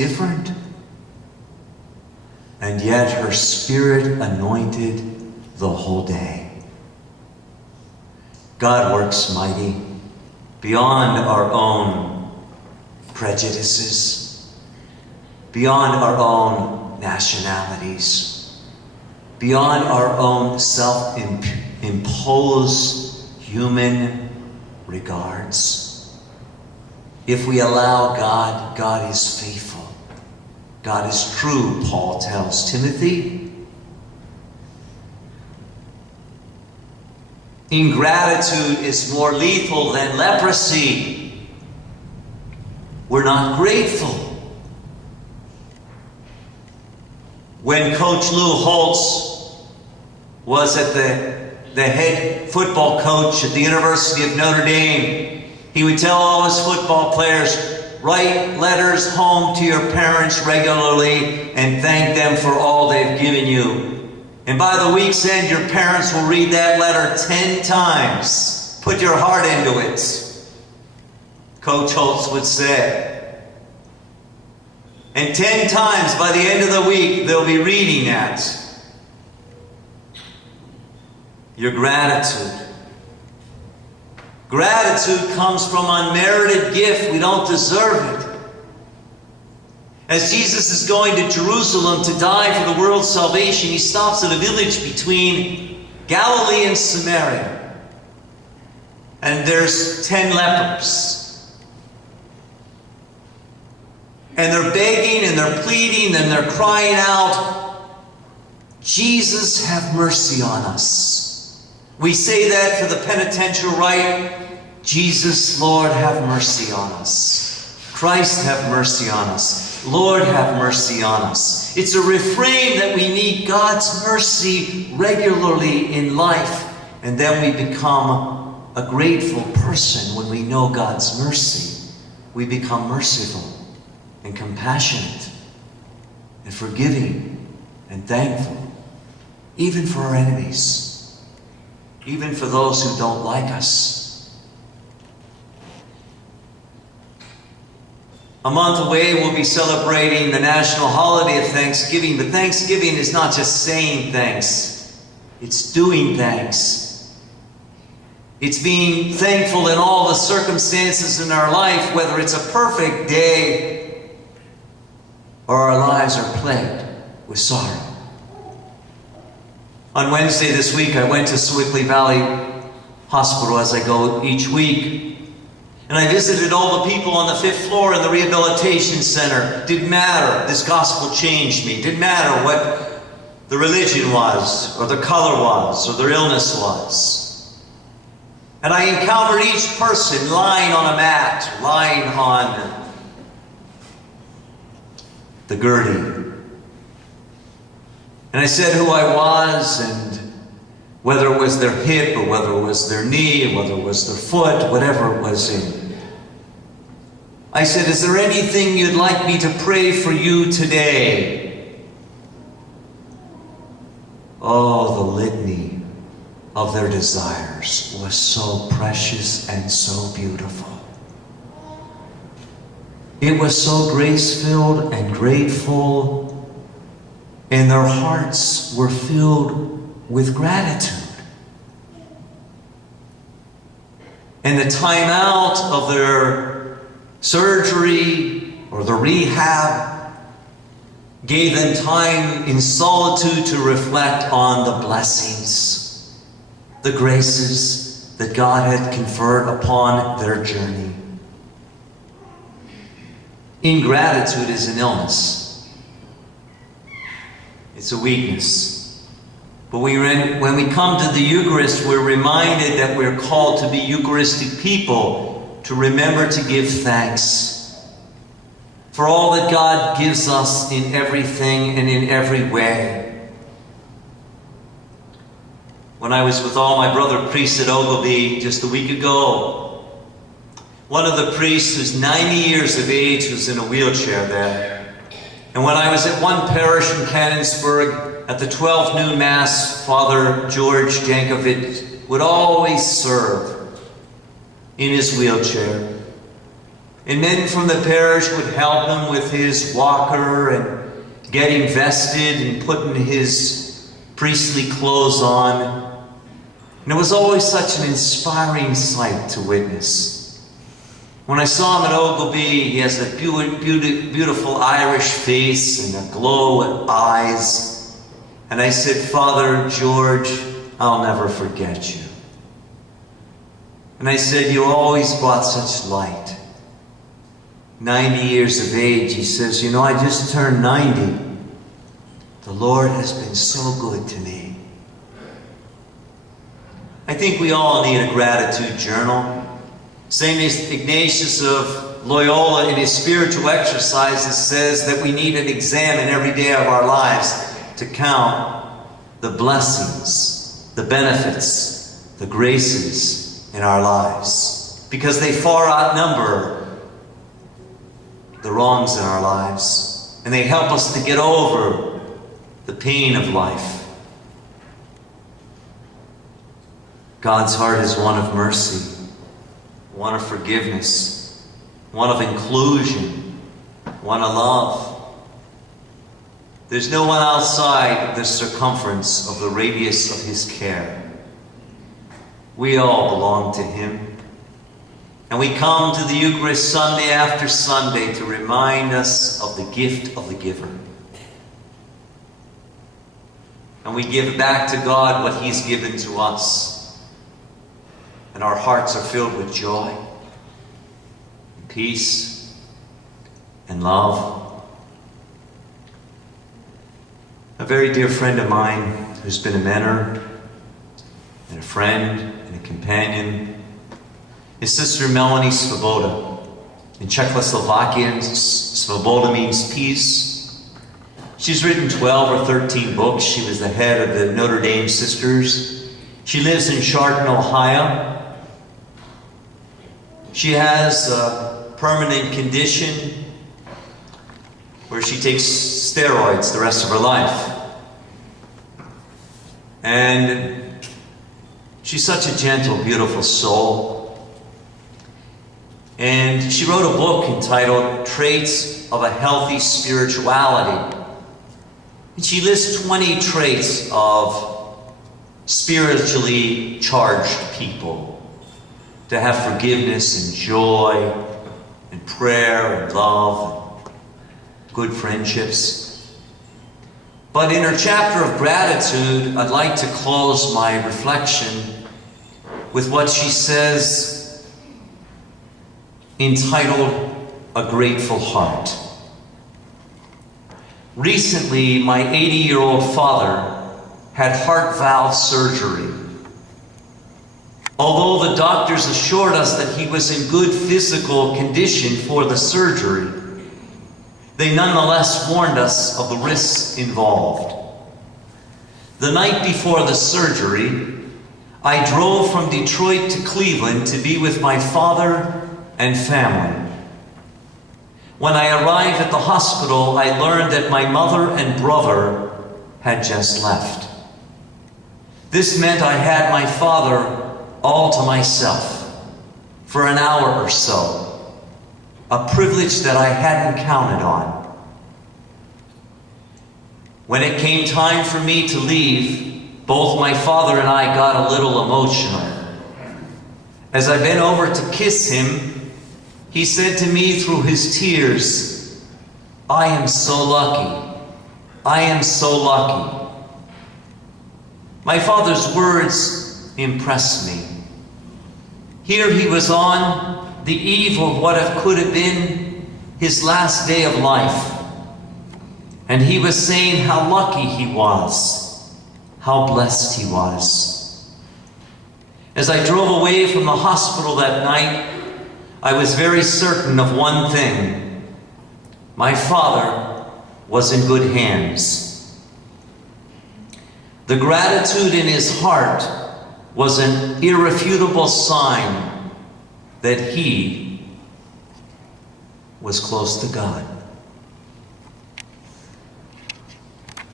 different. And yet her spirit anointed the whole day. God works mighty beyond our own prejudices, beyond our own nationalities, beyond our own self-imposed human regards. If we allow God, God is faithful. God is true, Paul tells Timothy. Ingratitude is more lethal than leprosy. We're not grateful. When Coach Lou Holtz was at the head football coach at the University of Notre Dame, he would tell all his football players, write letters home to your parents regularly and thank them for all they've given you. And by the week's end, your parents will read that letter 10 times. Put your heart into it, Coach Holtz would say. And 10 times by the end of the week, they'll be reading that. Your gratitude. Gratitude comes from unmerited gift. We don't deserve it. As Jesus is going to Jerusalem to die for the world's salvation, he stops at a village between Galilee and Samaria. And there's 10 lepers. And they're begging and they're pleading and they're crying out, Jesus, have mercy on us. We say that for the penitential rite. Jesus, Lord, have mercy on us. Christ, have mercy on us. Lord, have mercy on us. It's a refrain that we need God's mercy regularly in life. And then we become a grateful person when we know God's mercy. We become merciful and compassionate and forgiving and thankful, even for our enemies, even for those who don't like us. A month away, we'll be celebrating the national holiday of Thanksgiving. But Thanksgiving is not just saying thanks. It's doing thanks. It's being thankful in all the circumstances in our life, whether it's a perfect day or our lives are plagued with sorrow. On Wednesday this week, I went to Sewickley Valley Hospital, as I go each week. And I visited all the people on the 5th floor in the rehabilitation center. Didn't matter. This gospel changed me. Didn't matter what the religion was, or the color was, or their illness was. And I encountered each person lying on a mat, lying on the gurney. And I said who I was, and whether it was their hip, or whether it was their knee, or whether it was their foot, whatever it was in. I said, is there anything you'd like me to pray for you today? Oh, the litany of their desires was so precious and so beautiful. It was so grace-filled and grateful, and their hearts were filled with gratitude. And the time out of their surgery or the rehab gave them time in solitude to reflect on the blessings, the graces that God had conferred upon their journey. Ingratitude is an illness. It's a weakness. But when we come to the Eucharist, we're reminded that we're called to be Eucharistic people, to remember to give thanks for all that God gives us in everything and in every way. When I was with all my brother priests at Ogilvie just a week ago, one of the priests who's 90 years of age was in a wheelchair there. And when I was at one parish in Canonsburg, at the 12 noon Mass, Father George Jankovic would always serve in his wheelchair. And men from the parish would help him with his walker and getting vested and putting his priestly clothes on. And it was always such an inspiring sight to witness. When I saw him at Ogilvie, he has a beautiful Irish face and a glow of eyes. And I said, Father George, I'll never forget you. And I said, you always brought such light. 90 years of age, he says, you know, I just turned 90. The Lord has been so good to me. I think we all need a gratitude journal. St. Ignatius of Loyola, in his spiritual exercises, says that we need to examine every day of our lives to count the blessings, the benefits, the graces in our lives, because they far outnumber the wrongs in our lives, and they help us to get over the pain of life. God's heart is one of mercy, one of forgiveness, one of inclusion, one of love. There's no one outside the circumference of the radius of his care. We all belong to him. And we come to the Eucharist Sunday after Sunday to remind us of the gift of the giver. And we give back to God what he's given to us. And our hearts are filled with joy, peace, and love. A very dear friend of mine who's been a mentor and a friend and a companion is Sister Melanie Svoboda. In Czechoslovakian, Svoboda means peace. She's written 12 or 13 books. She was the head of the Notre Dame Sisters. She lives in Chardon, Ohio. She has a permanent condition where she takes steroids the rest of her life. And she's such a gentle, beautiful soul. And she wrote a book entitled Traits of a Healthy Spirituality. And she lists 20 traits of spiritually charged people. To have forgiveness and joy and prayer and love and good friendships. But in her chapter of gratitude, I'd like to close my reflection with what she says, entitled, A Grateful Heart. Recently, my 80-year-old father had heart valve surgery. Although the doctors assured us that he was in good physical condition for the surgery, they nonetheless warned us of the risks involved. The night before the surgery, I drove from Detroit to Cleveland to be with my father and family. When I arrived at the hospital, I learned that my mother and brother had just left. This meant I had my father all to myself for an hour or so, a privilege that I hadn't counted on. When it came time for me to leave, both my father and I got a little emotional. As I bent over to kiss him, he said to me through his tears, I am so lucky. I am so lucky. My father's words impressed me. Here he was on the eve of what could have been his last day of life. And he was saying how lucky he was, how blessed he was. As I drove away from the hospital that night, I was very certain of one thing. My father was in good hands. The gratitude in his heart was an irrefutable sign that he was close to God.